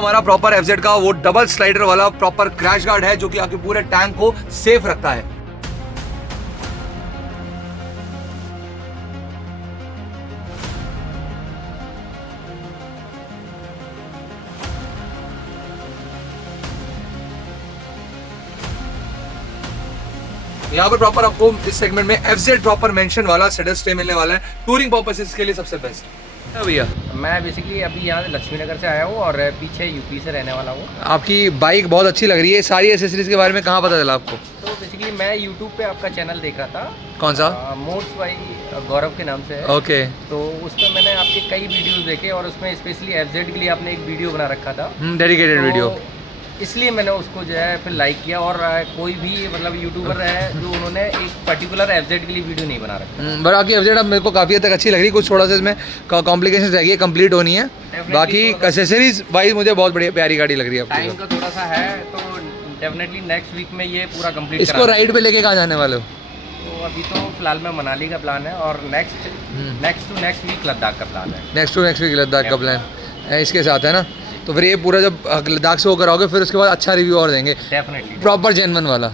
हमारा proper FZ का वो डबल स्लाइडर वाला प्रॉपर क्रैश गार्ड है जो कि आपके पूरे टैंक को सेफ रखता है। यहाँ पर प्रॉपर आपको इस सेगमेंट में एफजेड प्रॉपर मेंशन वाला सेडल स्टे मिलने वाला है, टूरिंग पर्पसेस के लिए सबसे बेस्ट है भैया। मैं बेसिकली अभी यहाँ लक्ष्मी नगर से आया हूँ और पीछे यूपी से रहने वाला हूँ। आपकी बाइक बहुत अच्छी लग रही है। सारी एसेसरीज के बारे में कहाँ पता चला आपको? तो बेसिकली मैं यूट्यूब पे आपका चैनल देख रहा था। कौन सा? मोड्स भाई गौरव के नाम से है। ओके। तो उसमें मैंने आपके कई वीडियोस देखे और उसमें स्पेशली एफजेड के लिए आपने एक वीडियो बना रखा था, डेडिकेटेड वीडियो, इसलिए मैंने उसको जो है फिर लाइक किया। और कोई भी मतलब यूट्यूबर है जो उन्होंने एक पर्टिकुलर एफजेड के लिए वीडियो नहीं बना रखा। बट आपकी एफजेड अब मेरे को काफ़ी हद तक अच्छी लग रही है। कुछ थोड़ा सा इसमें कॉम्प्लिकेशन रह गई है, कंप्लीट होनी है। बाकी एसेसरीज वाइज मुझे बहुत बढ़िया प्यारी गाड़ी लग रही है। टाइम का थोड़ा सा है तो डेफिनेटली नेक्स्ट वीक में ये पूरा कंप्लीट। इसको राइड पे लेके कहाँ जाने वाले हो? तो अभी तो फिलहाल में मनाली का प्लान है और नेक्स्ट वीक लद्दाख का प्लान है। नेक्स्ट वीक लद्दाख का प्लान है इसके साथ, है ना? तो फिर ये पूरा जब लद्दाख से होकर आओगे फिर उसके बाद अच्छा रिव्यू और देंगे, डेफिनेटली प्रॉपर जेन्युइन वाला।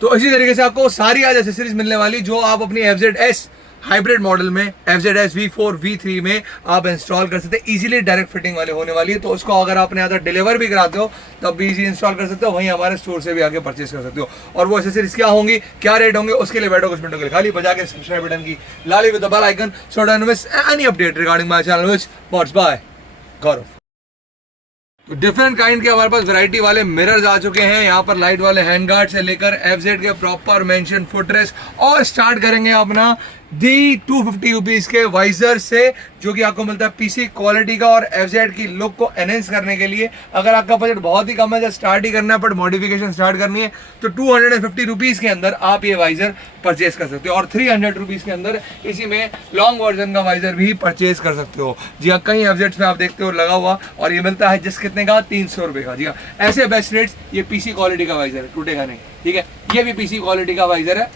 तो इसी तरीके से आपको सारी आज एसेसरीज मिलने वाली जो आप अपनी FZS हाइब्रिड मॉडल में FZS V4 V3 में आप इंस्टॉल कर सकते हैं। इजीली डायरेक्ट फिटिंग वाले होने वाली है, तो उसको अगर आपने यहाँ डिलीवर भी कराते हो तब भी इजी इंस्टॉल कर सकते हो, वहीं हमारे स्टोर से भी आके परचेज कर सकते हो। और वो एसेसरीज क्या होंगी, क्या रेट होंगे, उसके लिए बैठो कुछ मिनटों के लिए खाली बजा के सब्सक्राइब बटन की लाली with the bell icon so don't miss any update regarding my channel which bots by Gaurav. तो डिफरेंट काइंड के हमारे पास वैरायटी वाले मिरर्स आ चुके हैं। यहाँ पर लाइट वाले हैंड गार्ड से लेकर FZ के प्रॉपर मेंशन फुटरेस्ट, और स्टार्ट करेंगे अपना ₹250 के वाइजर से जो कि आपको मिलता है पीसी क्वालिटी का और FZ की लुक को एनहेंस करने के लिए। अगर आपका बजट बहुत ही कम है, जब स्टार्ट ही करना है बट मॉडिफिकेशन स्टार्ट करनी है, तो ₹250 के अंदर आप ये वाइजर परचेज कर सकते हो। और ₹300 के अंदर इसी में लॉन्ग वर्जन का वाइजर भी परचेज कर सकते हो। जी हाँ, कई FZ में आप देखते हो लगा हुआ, और ये मिलता है जिस कितने का, ₹300 का। जी हाँ, ऐसे बेस्ट रेट्स। ये पीसी क्वालिटी का वाइजर है, टूटेगा नहीं, ठीक है। ये भी पीसी क्वालिटी का वाइजर है,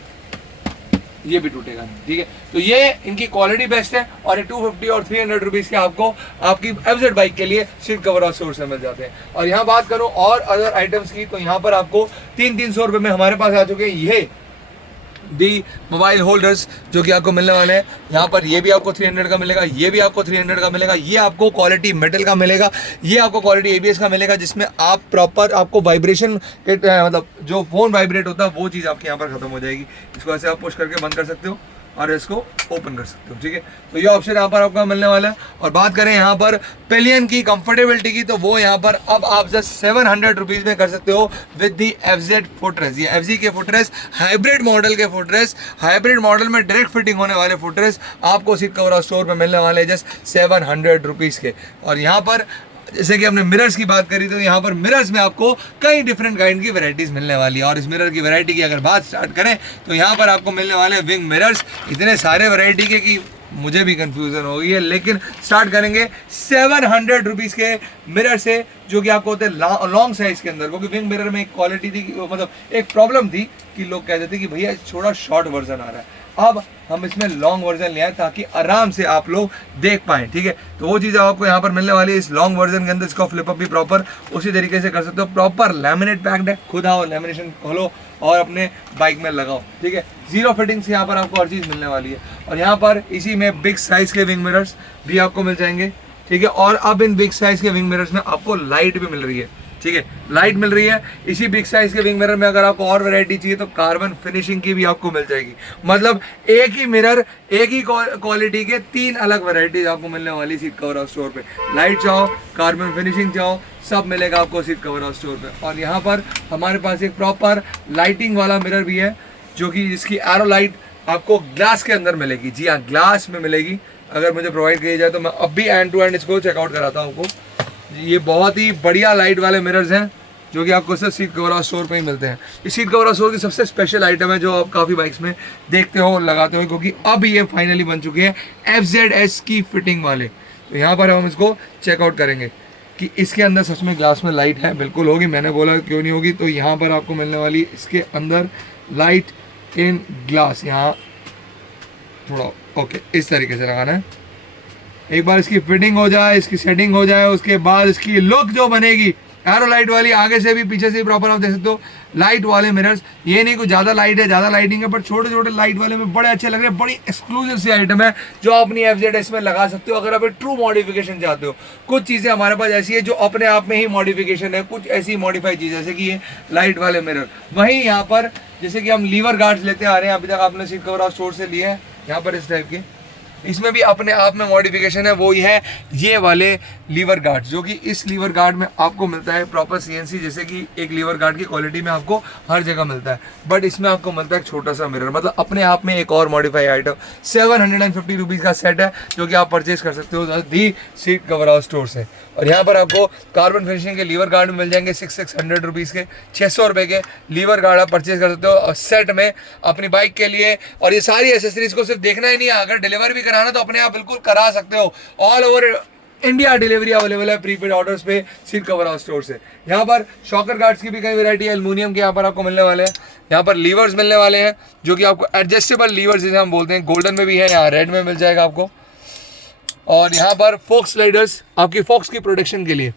ये भी टूटेगा नहीं, ठीक है। तो ये इनकी क्वालिटी बेस्ट है, और ये ₹250 और ₹300 के आपको आपकी FZ बाइक के लिए सीट कवर और स्टोर से मिल जाते हैं। और यहाँ बात करूँ और अदर आइटम्स की, तो यहाँ पर आपको ₹300 में हमारे पास आ चुके हैं ये दी मोबाइल होल्डर्स जो कि आपको मिलने वाले हैं। यहाँ पर ये भी आपको 300 का मिलेगा, ये भी आपको 300 का मिलेगा, ये आपको क्वालिटी मेटल का मिलेगा, ये आपको क्वालिटी ABS का मिलेगा, जिसमें आप प्रॉपर आपको वाइब्रेशन मतलब जो फ़ोन वाइब्रेट होता है वो चीज़ आपके यहाँ पर ख़त्म हो जाएगी। इसको ऐसे आप पुश करके बंद कर सकते हो और इसको ओपन कर सकते हो, ठीक है। तो ये ऑप्शन यहाँ पर आपको मिलने वाला है। और बात करें यहाँ पर पिलियन की कंफर्टेबिलिटी की, तो वो यहाँ पर अब आप जस्ट ₹700 में कर सकते हो विद दी FZ फुटरेस्ट। ये FZ के फुटरेस्ट, हाइब्रिड मॉडल के फुटरेस्ट, हाइब्रिड मॉडल में डायरेक्ट फिटिंग होने वाले फुटरेस्ट आपको सीट कवर और स्टोर पर मिलने वाले हैं जस्ट ₹700 के। और यहाँ पर जैसे कि हमने मिरर्स की बात करी, तो यहाँ पर मिरर्स में आपको कई डिफरेंट काइंड की वैरायटीज मिलने वाली है। और इस मिरर की वैरायटी की अगर बात स्टार्ट करें तो यहाँ पर आपको मिलने वाले विंग मिरर्स इतने सारे वैरायटी के कि मुझे भी कंफ्यूजन हो गई है। लेकिन स्टार्ट करेंगे ₹700 के मिरर से जो कि आपको होते हैं लॉन्ग साइज के अंदर, क्योंकि विंग मिरर में एक क्वालिटी थी, मतलब एक प्रॉब्लम थी कि लोग कहते थे कि भैया थोड़ा शॉर्ट वर्जन आ रहा है। अब हम इसमें लॉन्ग वर्जन ले आए ताकि आराम से आप लोग देख पाएं, ठीक है। तो वो चीज़ आपको यहाँ पर मिलने वाली है इस लॉन्ग वर्जन के अंदर। इसको फ्लिपअप भी प्रॉपर उसी तरीके से कर सकते हो। प्रॉपर लैमिनेट पैक्ड है, खुद आओ लैमिनेशन खोलो और अपने बाइक में लगाओ, ठीक है। जीरो फिटिंग से यहाँ पर आपको हर चीज़ मिलने वाली है। और यहाँ पर इसी में बिग साइज़ के विंग मिरर्स भी आपको मिल जाएंगे, ठीक है। और अब इन बिग साइज़ के विंग मिरर्स में आपको लाइट भी मिल रही है, ठीक है, लाइट मिल रही है। इसी बिग साइज के विंग मिरर में अगर आपको और वैरायटी चाहिए तो कार्बन फिनिशिंग की भी आपको मिल जाएगी। मतलब एक ही मिरर, एक ही क्वालिटी के 3 अलग वैरायटीज आपको मिलने वाली सीट कवर और स्टोर पे। लाइट चाहो, कार्बन फिनिशिंग चाहो, सब मिलेगा आपको सीट कवर और स्टोर पे। और यहाँ पर हमारे पास एक प्रॉपर लाइटिंग वाला मिरर भी है जो कि जिसकी एरो लाइट आपको ग्लास के अंदर मिलेगी। जी हाँ, ग्लास में मिलेगी। अगर मुझे प्रोवाइड किया जाए तो मैं अब भी एंड टू एंड इसको चेकआउट कराता हूँ आपको। ये बहुत ही बढ़िया लाइट वाले मिरर्स हैं जो कि आपको सिर्फ सीट कवर और स्टोर पे ही मिलते हैं। इस सीट कवर और स्टोर की सबसे स्पेशल आइटम है जो आप काफ़ी बाइक्स में देखते हो लगाते हो, क्योंकि अब ये फाइनली बन चुके हैं FZS की फिटिंग वाले। तो यहाँ पर हम इसको चेकआउट करेंगे कि इसके अंदर सच में ग्लास में लाइट है। बिल्कुल होगी, मैंने बोला क्यों नहीं होगी। तो यहाँ पर आपको मिलने वाली इसके अंदर लाइट इन ग्लास, यहाँ थोड़ा ओके इस तरीके से लगाना है, एक बार इसकी फिटिंग हो जाए, इसकी सेटिंग हो जाए, उसके बाद इसकी लुक जो बनेगी एरो लाइट वाली, आगे से भी पीछे से भी प्रॉपर आप देख सकते हो लाइट वाले मिरर्स। ये नहीं कुछ ज़्यादा लाइट है, ज़्यादा लाइटिंग है, बट छोटे छोटे लाइट वाले में बड़े अच्छे लग रहे हैं। बड़ी एक्सक्लूसिव सी आइटम है जो आप अपनी FZS में लगा सकते हो अगर आप एक ट्रू मॉडिफिकेशन चाहते हो। कुछ चीज़ें हमारे पास ऐसी है जो अपने आप में ही मॉडिफिकेशन है, कुछ ऐसी मॉडिफाइड चीज़ जैसे कि ये लाइट वाले मिरर। वहीं यहाँ पर जैसे कि हम लीवर गार्ड्स लेते आ रहे हैं, अभी तक आपने सीट कवर स्टोर से लिए हैं, यहाँ पर इस टाइप के, इसमें भी अपने आप में मॉडिफिकेशन है। वो ही है ये वाले लीवर गार्ड, जो कि इस लीवर गार्ड में आपको मिलता है प्रॉपर CNC, जैसे कि एक लीवर गार्ड की क्वालिटी में आपको हर जगह मिलता है, बट इसमें आपको मिलता है एक छोटा सा मिरर। मतलब अपने आप में एक और मॉडिफाई आइटम। 750 रुपीज़ का सेट है जो कि आप परचेज कर सकते हो दी सीट कवर हाउस स्टोर से। और यहाँ पर आपको कार्बन फिनिशिंग के लीवर गार्ड मिल जाएंगे 600 रुपीज़ के, 600 रुपये के लीवर गार्ड आप परचेज कर सकते हो और सेट में अपनी बाइक के लिए। और ये सारी एसेसरीज को सिर्फ देखना ही नहीं है, अगर डिलीवर भी कराना तो अपने आप बिल्कुल करा सकते हो। All over India delivery available है प्रीपेड ऑर्डर्स पे सीट कवर हाउस स्टोर से। यहाँ पर शॉकर गार्ड्स की भी कई वैरायटी है, एल्युमिनियम के यहाँ पर आपको मिलने वाले हैं। यहाँ पर लीवर्स मिलने वाले हैं जो कि आपको एडजस्टेबल लीवर्स जिसे हम बोलते हैं, गोल्डन में भी है, यहाँ रेड में मिल जाएगा आपको। और यहाँ पर फोक्स स्लाइडर्स आपकी फोक्स की प्रोटेक्शन के लिए,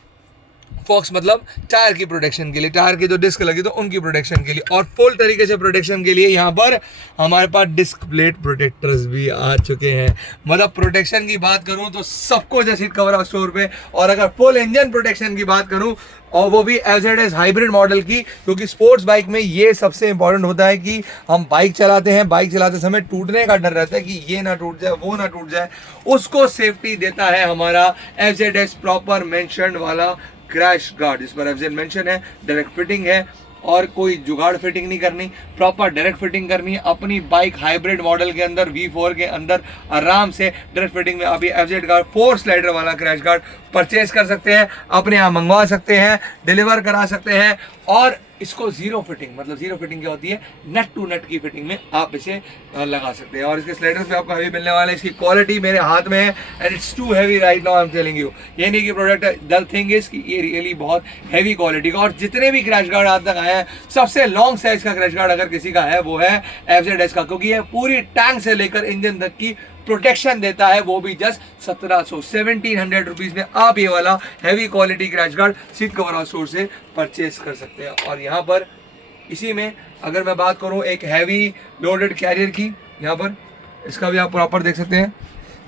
फोक्स मतलब टायर की प्रोटेक्शन के लिए, टायर की जो डिस्क लगी तो उनकी प्रोटेक्शन के लिए, और फुल तरीके से प्रोटेक्शन के लिए यहाँ पर हमारे पास डिस्क प्लेट प्रोटेक्टर्स भी आ चुके हैं। मतलब प्रोटेक्शन की बात करूँ तो सब कुछ है सीट कवर हाउस स्टोर पे। और अगर फुल इंजन प्रोटेक्शन की बात करूँ, और वो भी FZS हाइब्रिड मॉडल की, क्योंकि स्पोर्ट्स बाइक में ये सबसे इंपॉर्टेंट होता है कि हम बाइक चलाते हैं, बाइक चलाते समय टूटने का डर रहता है कि ये ना टूट जाए, वो ना टूट जाए, उसको सेफ्टी देता है हमारा FZS प्रॉपर मेंशन वाला क्रैश गार्ड, जिस पर FZ मेंशन है। डायरेक्ट फिटिंग है और कोई जुगाड़ फिटिंग नहीं करनी, प्रॉपर डायरेक्ट फिटिंग करनी है। अपनी बाइक हाइब्रिड मॉडल के अंदर V4 के अंदर आराम से डायरेक्ट फिटिंग में अभी FZ गार्ड 4 स्लाइडर वाला क्रैश गार्ड परचेज कर सकते हैं, अपने यहाँ मंगवा सकते हैं, डिलीवर करा सकते हैं। और इसको जीरो फिटिंग, मतलब जीरो फिटिंग क्या होती है, नेट टू नेट की फिटिंग में आप इसे लगा सकते हैं। और इसके स्लाइडर्स पे आपको हैवी मिलने वाले हैं। इसकी क्वालिटी मेरे हाथ में है and it's too heavy right now, I am telling you. ये नहीं कि प्रोडक्ट, द थिंग इज कि ये रियली बहुत हैवी क्वालिटी का। और जितने भी क्रैश गार्ड आज तक आए हैं, सबसे लॉन्ग साइज का क्रैश गार्ड अगर किसी का है वो है FZS का, क्योंकि ये पूरी टैंक से लेकर इंजन तक की प्रोटेक्शन देता है, वो भी जस्ट 1700 रुपीज़ में आप ये वाला heavy quality crash guard seat cover house store से परचेज कर सकते हैं। और यहाँ पर इसी में अगर मैं बात करूँ एक हैवी लोडेड कैरियर की, यहाँ पर इसका भी आप प्रॉपर देख सकते हैं।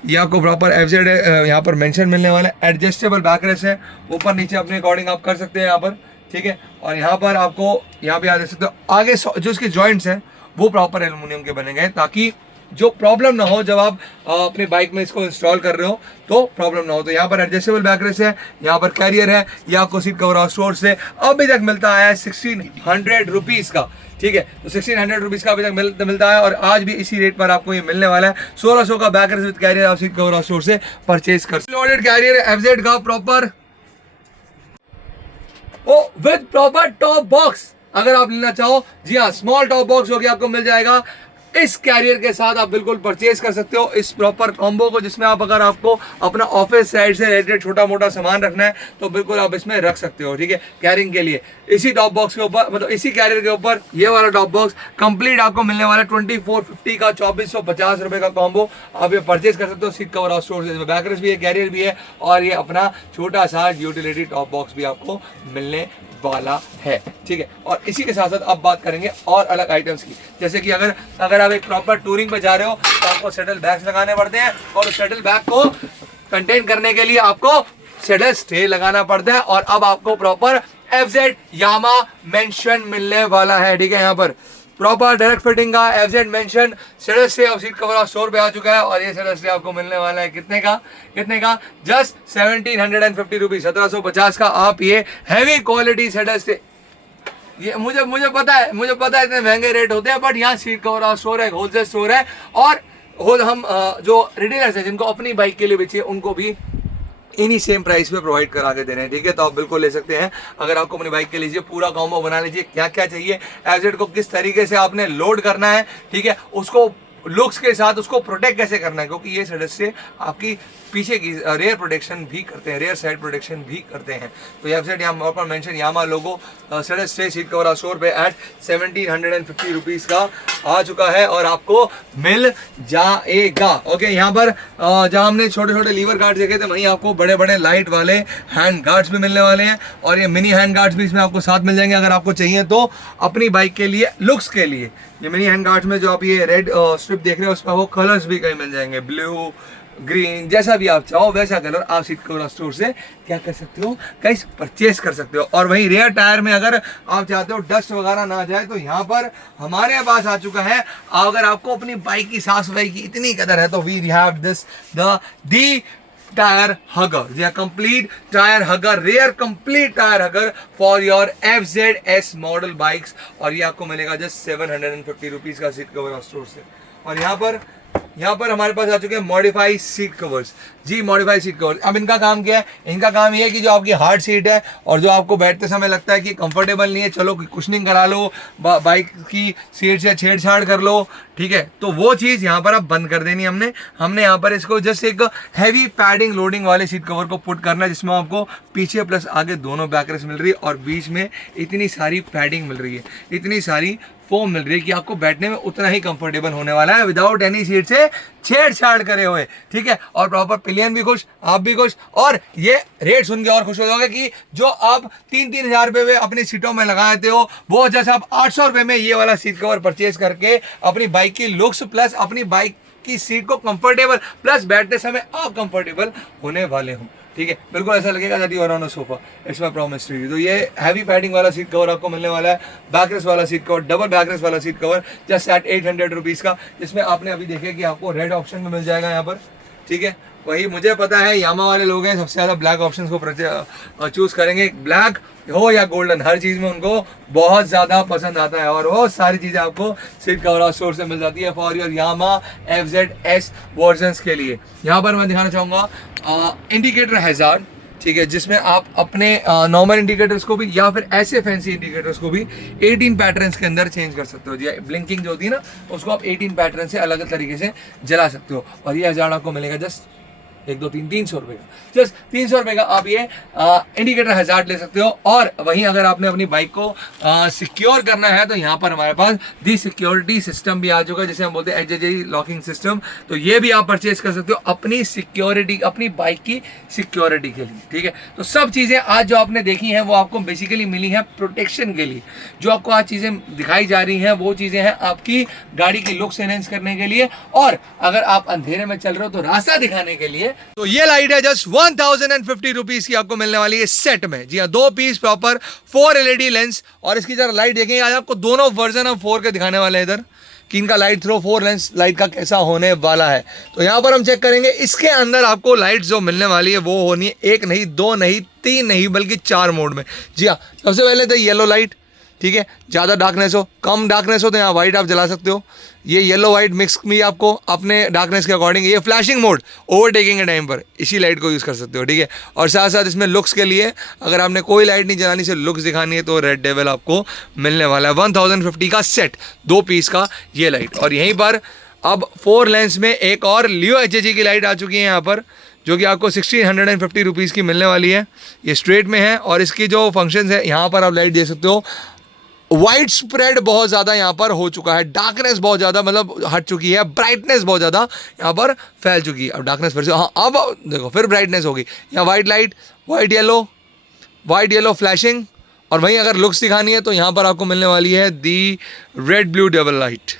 ये आपको प्रॉपर FZ यहाँ पर मेंशन मिलने वाला है। एडजस्टेबल बैकरेस्ट है, ऊपर नीचे अपने अकॉर्डिंग आप कर सकते हैं यहाँ पर, ठीक है। और यहाँ पर आपको यहाँ पे आप देख सकते हो आगे जो इसके जॉइंट्स हैं वो प्रॉपर एल्युमिनियम के बने गए, ताकि जो प्रॉब्लम ना हो जब आप अपने बाइक में इसको इंस्टॉल कर रहे हो तो प्रॉब्लम ना हो। तो यहाँ पर एडजस्टेबल बैकरेस्ट है, यहाँ पर कैरियर है, ये आपको सीट कवर हाउस स्टोर से अभी तक मिलता है 1600 रुपीज़ का, ठीक है। तो 1600 रुपीज़ का अभी तक मिलता है और आज भी इसी रेट पर आपको ये मिलने वाला है। 1600 का बैकरेस्ट विद कैरियर आप सीट कवर हाउस स्टोर से परचेज कर सकते। लोडेड कैरियर FZ का proper with proper top box अगर आप लेना चाहो, जी हाँ, स्मॉल टॉप बॉक्स जो कि आपको मिल जाएगा इस कैरियर के साथ, आप बिल्कुल परचेज कर सकते हो इस प्रॉपर कॉम्बो को, जिसमें आप अगर आपको अपना ऑफिस साइड से रिलेटेड छोटा मोटा सामान रखना है तो बिल्कुल आप इसमें रख सकते हो, ठीक है, कैरिंग के लिए। इसी टॉप बॉक्स के ऊपर, मतलब इसी कैरियर के ऊपर ये वाला टॉप बॉक्स कंप्लीट आपको मिलने वाला है 2450 का 2450 रुपये का कॉम्बो, आप ये परचेज कर सकते हो सीट कवर हाउस स्टोर से। बैकरेस्ट भी है, कैरियर भी है और ये अपना छोटा सा यूटिलिटी टॉप बॉक्स भी आपको मिलने वाला है, ठीक है। और इसी के साथ साथ अब बात करेंगे और अलग आइटम्स की, जैसे कि अगर आप एक प्रॉपर टूरिंग पे जा रहे हो तो आपको सेटल बैग्स लगाने पड़ते हैं, और उस सेटल बैग को कंटेन करने के लिए आपको सेटल स्टे लगाना पड़ता है। और अब आपको प्रॉपर FZ यामा मेंशन मिलने वाला है, ठीक है। यहाँ पर प्रॉपर डायरेक्ट फिटिंग का FZ मेंशन सेटल स्टे और सीट कवर हाउस स्टोर पे आ चुका है। और ये सेटल स्टे आपको मिलने वाला है कितने का जस्ट 1750 रुपीज, 1750 का आप ये हैवी क्वालिटी सेटल स्टे, ये मुझे पता है इतने महंगे रेट होते हैं, बट यहाँ सीट कवर हाउस स्टोर है, होलसेल स्टोर है, और हम जो रिटेलर्स हैं जिनको अपनी बाइक के लिए बेचिए उनको भी इन्हीं सेम प्राइस पे प्रोवाइड करा के दे रहे हैं, ठीक है। तो आप बिल्कुल ले सकते हैं। अगर आपको अपनी बाइक के लीजिए पूरा कॉम्बो बना लीजिए, क्या क्या चाहिए, FZ को किस तरीके से आपने लोड करना है, ठीक है, उसको लुक्स के साथ उसको प्रोटेक्ट कैसे करना है, क्योंकि ये सदस्य आपकी पीछे की रेयर प्रोटेक्शन भी करते हैं, रेयर साइड प्रोटेक्शन भी करते हैं। तो वेबसाइट यहाँ पर मेंशन यामा लोगो सदस्य सीट कवर स्टोर पे एट 1750 रुपीज़ का आ चुका है और आपको मिल जाएगा। ओके, यहाँ पर जहाँ हमने छोटे छोटे लीवर गार्ड देखे थे वहीं आपको बड़े बड़े लाइट वाले हैंड गार्ड्स भी मिलने वाले हैं और ये मिनी हैंड गार्ड्स भी इसमें आपको साथ मिल जाएंगे अगर आपको चाहिए तो अपनी बाइक के लिए, लुक्स के लिए। ये मिनी हैंड गार्ड्स में जो आप ये रेड स्ट्रिप देख रहे हो उसमें वो कलर्स भी कहीं मिल जाएंगे, ब्लू, ग्रीन, जैसा भी आप चाहो वैसा कलर आप सीट कवर स्टोर से क्या कर सकते हो, कहीं परचेज कर सकते हो। और वहीं रेयर टायर में अगर आप चाहते हो डस्ट वगैरह ना जाए तो यहाँ पर हमारे पास आ चुका है। अगर आपको अपनी बाइक की साफ सफाई की इतनी कदर है तो we have this the tyre hugger, जी complete tyre hugger, rear complete tyre hugger for your FZS model bikes और ये आपको मिलेगा जस्ट 750 रुपीज़ का सीट कवर स्टोर से। और यहाँ पर हमारे पास आ चुके हैं मॉडिफाई सीट कवर्स, जी मॉडिफाई सीट कवर्स। अब इनका काम क्या है, इनका काम ये है कि जो आपकी हार्ड सीट है और जो आपको बैठते समय लगता है कि कंफर्टेबल नहीं है, चलो कुशनिंग करा लो, बाइक की सीट से छेड़छाड़ कर लो, ठीक है, तो वो चीज़ यहाँ पर अब बंद कर देनी हमने यहाँ पर इसको जस्ट एक हैवी पैडिंग लोडिंग वाले सीट कवर को पुट करना है जिसमें आपको पीछे प्लस आगे दोनों बैकरेस्ट मिल रही है और बीच में इतनी सारी पैडिंग मिल रही है, इतनी सारी फोम मिल रही है कि आपको बैठने में उतना ही कंफर्टेबल होने वाला है विदाउट एनी सीट से छेड़छाड़ करे हुए, ठीक है। और प्रॉपर पिलियन भी खुश, आप भी खुश, और ये रेट सुन के और खुश हो जाओगे कि जो आप 3-3 हज़ार रुपये में अपनी सीटों में लगाते हो वो जैसे आप 800 रुपये में ये वाला सीट कवर परचेज करके अपनी बाइक की लुक्स प्लस अपनी बाइक की सीट को कंफर्टेबल प्लस बैठते समय आप कंफर्टेबल होने वाले हो, ठीक है। बिल्कुल ऐसा लगेगा that you are on a sofa, it's my promise to you. तो ये हैवी पैडिंग वाला सीट कवर आपको मिलने वाला है, बैकरेस्ट वाला सीट कवर, डबल बैकरेस्ट वाला seat cover just at 800 rupees का, जिसमें आपने अभी देखे कि आपको रेड ऑप्शन में मिल जाएगा यहाँ पर, ठीक है। वही मुझे पता है यामा वाले लोग हैं सबसे ज़्यादा ब्लैक ऑप्शन को चूज़ करेंगे, ब्लैक हो या गोल्डन, हर चीज़ में उनको बहुत ज़्यादा पसंद आता है और वो सारी चीज़ें आपको सीट कवर स्टोर से मिल जाती है for your Yamaha FZS versions के लिए। यहाँ पर मैं दिखाना चाहूँगा इंडिकेटर हैज़ार्ड, ठीक है, जिसमें आप अपने नॉर्मल इंडिकेटर्स को भी या फिर ऐसे फैंसी इंडिकेटर्स को भी 18 पैटर्न्स के अंदर चेंज कर सकते हो। जी ब्लिंकिंग जो होती है ना उसको आप 18 पैटर्न से अलग तरीके से जला सकते हो और ये हैज़ार्ड आपको मिलेगा जस्ट 1 2 3 300 रुपये का, जस्ट 300 रुपये का आप ये इंडिकेटर हैज़ार्ड ले सकते हो। और वहीं अगर आपने अपनी बाइक को सिक्योर करना है तो यहाँ पर हमारे पास दी सिक्योरिटी सिस्टम भी आ चुका है जिसे हम बोलते हैं HJJ लॉकिंग सिस्टम, तो ये भी आप परचेज कर सकते हो अपनी सिक्योरिटी, अपनी बाइक की सिक्योरिटी के लिए, ठीक है। तो सब चीज़ें आज जो आपने देखी हैं वो आपको बेसिकली मिली हैं प्रोटेक्शन के लिए। जो आपको आज चीज़ें दिखाई जा रही हैं वो चीज़ें हैं आपकी गाड़ी की लुक्स एनहेंस करने के लिए, और अगर आप अंधेरे में चल रहे हो तो रास्ता दिखाने के लिए। तो ये लाइट है जस्ट 1050 रुपीज की आपको मिलने वाली है सेट में, जी हाँ, 2 पीस प्रॉपर 4 LED लेंस। और इसकी जरा लाइट देखेंगे, आज आपको दोनों वर्जन ऑफ 4 के दिखाने वाले हैं इधर कि इनका लाइट थ्रो 4 लेंस लाइट का कैसा होने वाला है। तो यहाँ पर हम चेक करेंगे इसके अंदर आपको लाइट जो मिलने वाली है वो होनी है 1 नहीं 2 नहीं 3 नहीं बल्कि 4 मोड में। जी हाँ, सबसे पहले तो येलो लाइट, ठीक है, ज़्यादा डार्कनेस हो कम डार्कनेस हो तो यहाँ वाइट आप जला सकते हो, ये येलो वाइट मिक्स भी आपको अपने डार्कनेस के अकॉर्डिंग, ये फ्लैशिंग मोड ओवरटेकिंग के टाइम पर इसी लाइट को यूज़ कर सकते हो, ठीक है। और साथ साथ इसमें लुक्स के लिए अगर आपने कोई लाइट नहीं जलानी, सिर्फ लुक्स दिखानी है तो रेड डेविल आपको मिलने वाला है 1050 का सेट, 2 पीस का ये लाइट। और यहीं पर अब 4 लेंस में एक और लियो HJG की लाइट आ चुकी है यहाँ पर, जो कि आपको 1650 रुपीज़ की मिलने वाली है। ये स्ट्रेट में है और इसकी जो फंक्शंस है यहाँ पर आप लाइट दे सकते हो। वाइड स्प्रेड बहुत ज़्यादा यहाँ पर हो चुका है, डार्कनेस बहुत ज़्यादा मतलब हट चुकी है, ब्राइटनेस बहुत ज़्यादा यहाँ पर फैल चुकी है। अब डार्कनेस फिर से, हाँ अब देखो फिर ब्राइटनेस होगी। यहाँ white light, white yellow flashing. और वहीं अगर लुक्स दिखानी है तो यहाँ पर आपको मिलने वाली है दी रेड ब्लू डबल लाइट।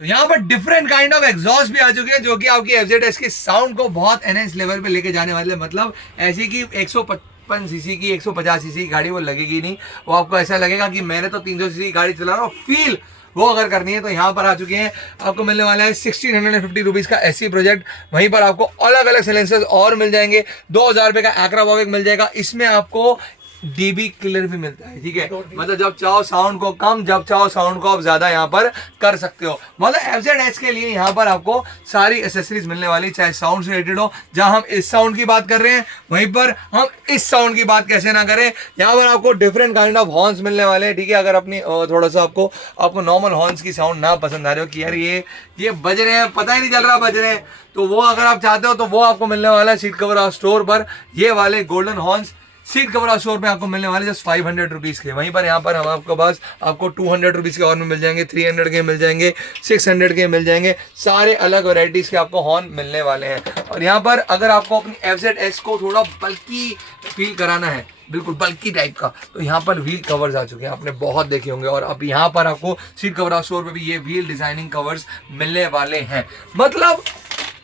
यहाँ पर डिफरेंट काइंड ऑफ एग्जॉस्ट भी आ चुके हैं जो कि आपकी FZS के साउंड को बहुत एनहेंस लेवल पे लेके जाने वाले हैं। मतलब ऐसी कि 155 सीसी की 150 सीसी की गाड़ी वो लगेगी नहीं, वो आपको ऐसा लगेगा कि मैंने तो 300 सीसी की गाड़ी चला रहा हूँ, फील वो अगर करनी है तो यहाँ पर आ चुके हैं। आपको मिलने वाला है 1650 रुपीज़ का SC प्रोजेक्ट। वहीं पर आपको अलग अलग साइलेंसर्स और मिल जाएंगे, 2000 रुपये का एक्रा वॉविक मिल जाएगा। इसमें आपको डीबी क्लियर भी मिलता है, ठीक है। मतलब जब चाहो साउंड को कम, जब चाहो साउंड को आप ज्यादा यहाँ पर कर सकते हो। मतलब FZS के लिए यहाँ पर आपको सारी एसेसरीज मिलने वाली, चाहे साउंड से रिलेटेड हो। जहां हम इस साउंड की बात कर रहे हैं वहीं पर हम इस साउंड की बात कैसे ना करें। यहाँ पर आपको डिफरेंट काइंड ऑफ हॉर्न्स मिलने वाले हैं, ठीक है। अगर अपनी थोड़ा सा आपको नॉर्मल हॉर्न्स की साउंड ना पसंद आ रही हो कि यार ये बज रहे हैं, पता ही नहीं चल रहा बज रहे हैं, तो वो अगर आप चाहते हो तो वो आपको मिलने वाला है सीट कवर हाउस स्टोर पर। ये वाले golden horns seat cover house store में आपको मिलने वाले जस्ट 500 रुपीज़ के। वहीं पर यहाँ पर हम आपके पास आपको 200 रुपीज़ के हॉर्न में मिल जाएंगे, 300 के मिल जाएंगे, 600 के मिल जाएंगे। सारे अलग वैरायटीज़ के आपको हॉर्न मिलने वाले हैं। और यहाँ पर अगर आपको अपनी FZS को थोड़ा बल्कि फील कराना है, बिल्कुल बल्कि टाइप का, तो यहाँ पर व्हील कवर्स आ चुके हैं, आपने बहुत देखे होंगे। और अब यहाँ पर आपको सीट कवर हाउस स्टोर पे भी ये व्हील डिजाइनिंग कवर्स मिलने वाले हैं। मतलब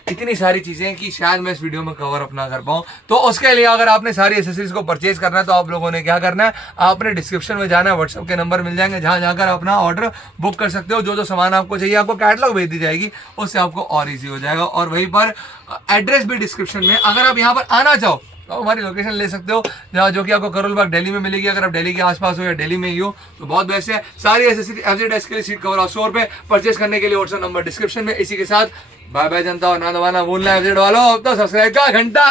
इतनी सारी चीजें कि शायद मैं इस वीडियो में कवर अप ना कर पाऊँ। तो उसके लिए अगर आपने सारी एसेसरीज को परचेज करना है तो आप लोगों ने क्या करना है, आपने डिस्क्रिप्शन में जाना है, व्हाट्सएप के नंबर मिल जाएंगे, जहां जाकर अपना ऑर्डर बुक कर सकते हो। जो सामान आपको चाहिए आपको कैटलॉग भेज दी जाएगी, उससे आपको और ईजी हो जाएगा। और वहीं पर एड्रेस भी डिस्क्रिप्शन में, अगर आप यहाँ पर आना चाहो तो हमारी लोकेशन ले सकते हो, जो कि आपको करोल बाग दिल्ली में मिलेगी। अगर आप दिल्ली के आसपास हो या दिल्ली में ही हो तो बहुत बेस्ट है। सारी एसेसरी FZS के लिए सीट कवर हाउस स्टोर पे परचेज करने के लिए व्हाट्सएप नंबर डिस्क्रिप्शन में। इसी के साथ बाय बाय जनता, और ना दबाना भूलना FZ वालों, अब तो सब्सक्राइब का घंटा।